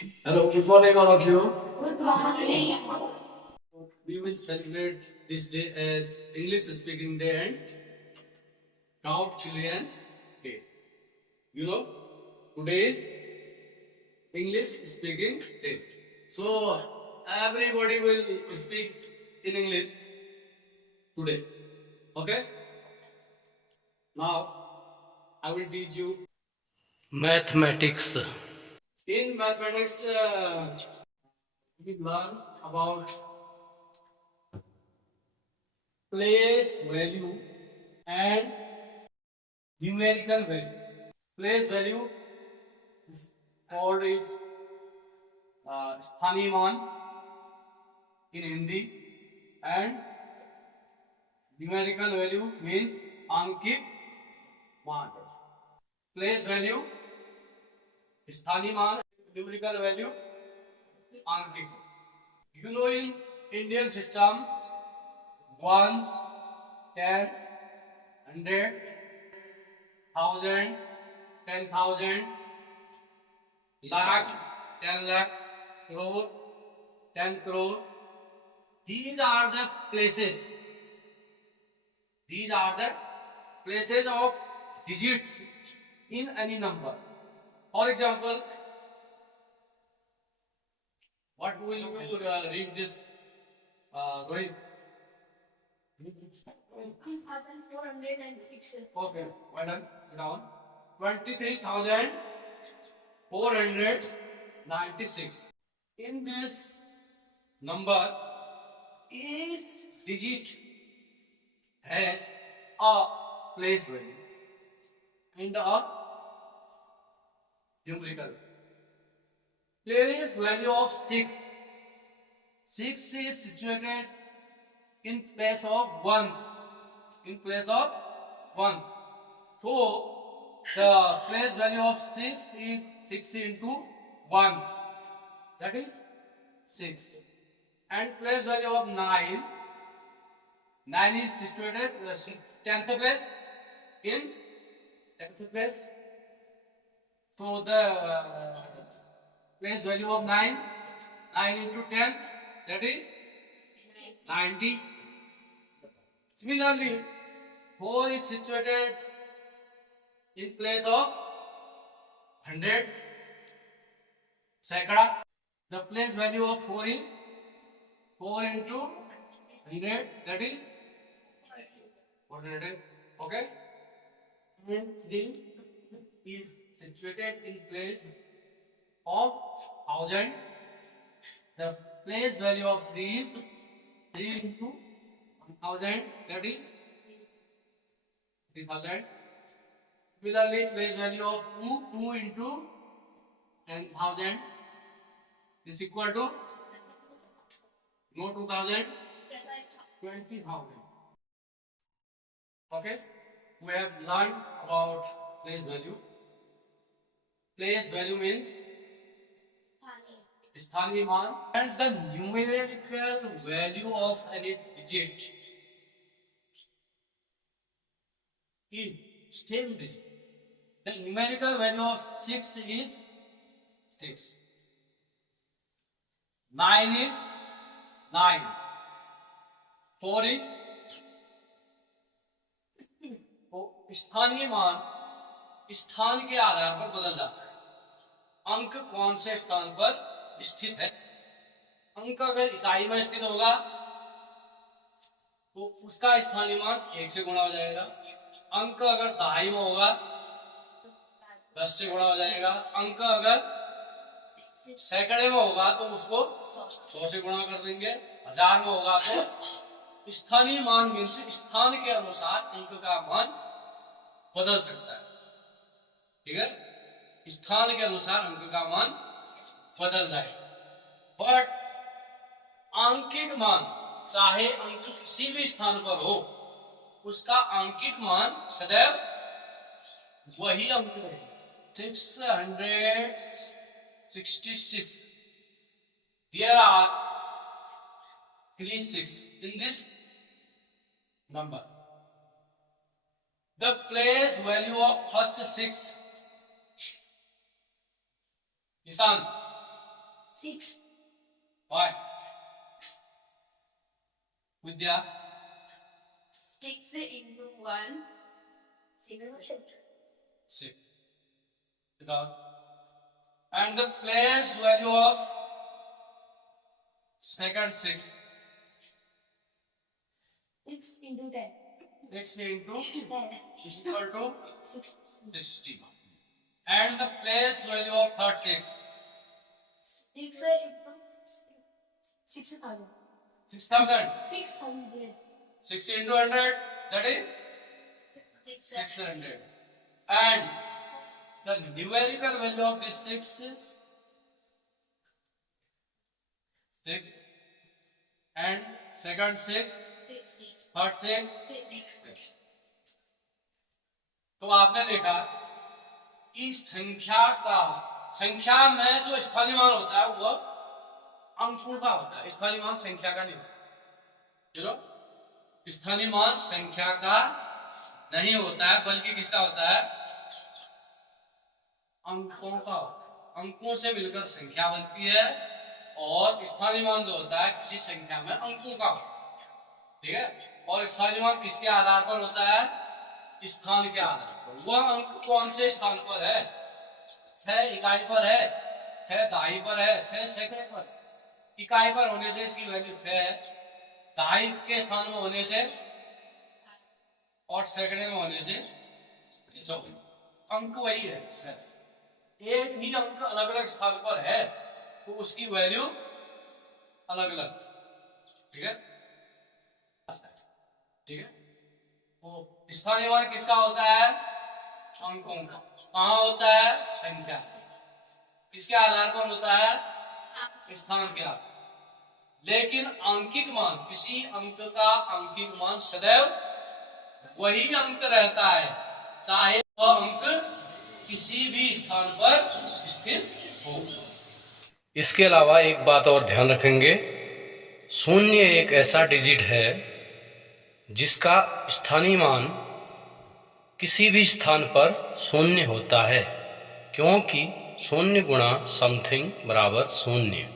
Hello, good morning, all of you. Good morning. We will celebrate this day as English Speaking Day and Proud Children's Day. You know, today is English Speaking Day. So, everybody will speak in English today. Okay? Now, I will teach you mathematics. In mathematics, we learn about place value and numerical value. Place value is called is स्थानीय मान in Hindi, and numerical value means अंकित मान. Place value स्थानीय मान, numerical value Ankit. You know, in Indian system, ones, tens, hundreds, thousand, 10,000, lakh, 10 lakh, crore, 10 crore. These are the places. These are the places of digits in any number. For example, what will you read this? Rohit? 1496. Okay, well done. Sit down. 23,496. In this number, each digit has a place value and a numerical. Place value of 6. 6 is situated in place of ones. In place of 1. So, the place value of 6 is 6 into 1. That is 6. And place value of 9. 9 is situated 10th place in 10th place. So, the place value of 9. 9 into 10, that is 90. Similarly, 4 is situated in place of 100. Sekada. The place value of 4 is 4 into 100, that is 100. Okay? And 3 is situated in place of 1000. The place value of 3 is 3 into 1000, that is 3000. Similarly, place value of 2 into 10,000 is equal to no 2000, 20,000. Okay, we have learned about place value. Place value means स्थानीय मान, and the numerical value of any digit is same digit. The numerical value of 6 is 6. 9 is 9. 4 is स्थानीय मान स्थान के आधार पर बदल जाता है. अंक कौन से स्थान पर स्थित है. अंक अगर इकाई में स्थित होगा तो उसका स्थानीय मान 1 से गुणा हो जाएगा. अंक अगर दहाई में होगा 10 से गुणा हो जाएगा. अंक अगर सैकड़े में होगा तो उसको 100 से गुणा कर देंगे. 1000 में होगा तो स्थानीय मान मीन्स स्थान के अनुसार अंक का मान बदल सकता है. ठीक है, स्थान के अनुसार अंक का मान बदल जाए. बट अंकित मान चाहे अंक किसी भी स्थान पर हो, उसका अंकित मान सदैव वही अंक है. 666. There are 3 6 in this number. The place value of first 6. Kisan, 6. Why? Vidya? 6 into 1. 6. And the place value of second 6. 6 into 10. 6 into 10. equal to 6. 60. And the place value of third 6. 6 into 6,000. 6,000. 600. 60 into 100, that is 600. And the numerical value of this 6, and second 6, third 6. तो आपने देखा कि संख्या में जो स्थानीय मान होता है वो अंकों का होता है, स्थानीय मान संख्या का नहीं होता। चलो, स्थानीय मान संख्या का नहीं होता है, बल्कि किसका होता है? अंकों का। अंकों से मिलकर संख्या बनती है, और स्थानीय मान जो होता है किसी संख्या में अंकों का होता है। ठीक है? और स्थानीय मान किसके आधार पर होता है? स्थान के आधार पर। वह अंक कौन से स्थान पर है? 6 इकाई पर है, 6 दहाई पर है, 6 सैकड़े पर। इकाई पर होने से इसकी वैल्यू 6 है, दहाई के स्थान में होने से और सैकड़े में होने से 100। अंक वही है, 6। एक ही अंक अलग अलग स्थान पर है तो उसकी वैल्यू अलग अलग। ठीक है? ठीक है? तो स्थानीय मान किसका होता है? अंकों का। कहाँ होता है? संख्या। किसके आधार पर होता है? स्थान के आधार। लेकिन अंकिक मान, किसी अंक का अंकिक मान सदैव वही अंक रहता है, चाहे वह अंक किसी भी स्थान पर स्थित हो। इसके अलावा एक बात और ध्यान रखेंगे, शून्य एक ऐसा डिजिट है जिसका स्थानीय मान किसी भी स्थान पर शून्य होता है, क्योंकि शून्य गुणा समथिंग बराबर शून्य।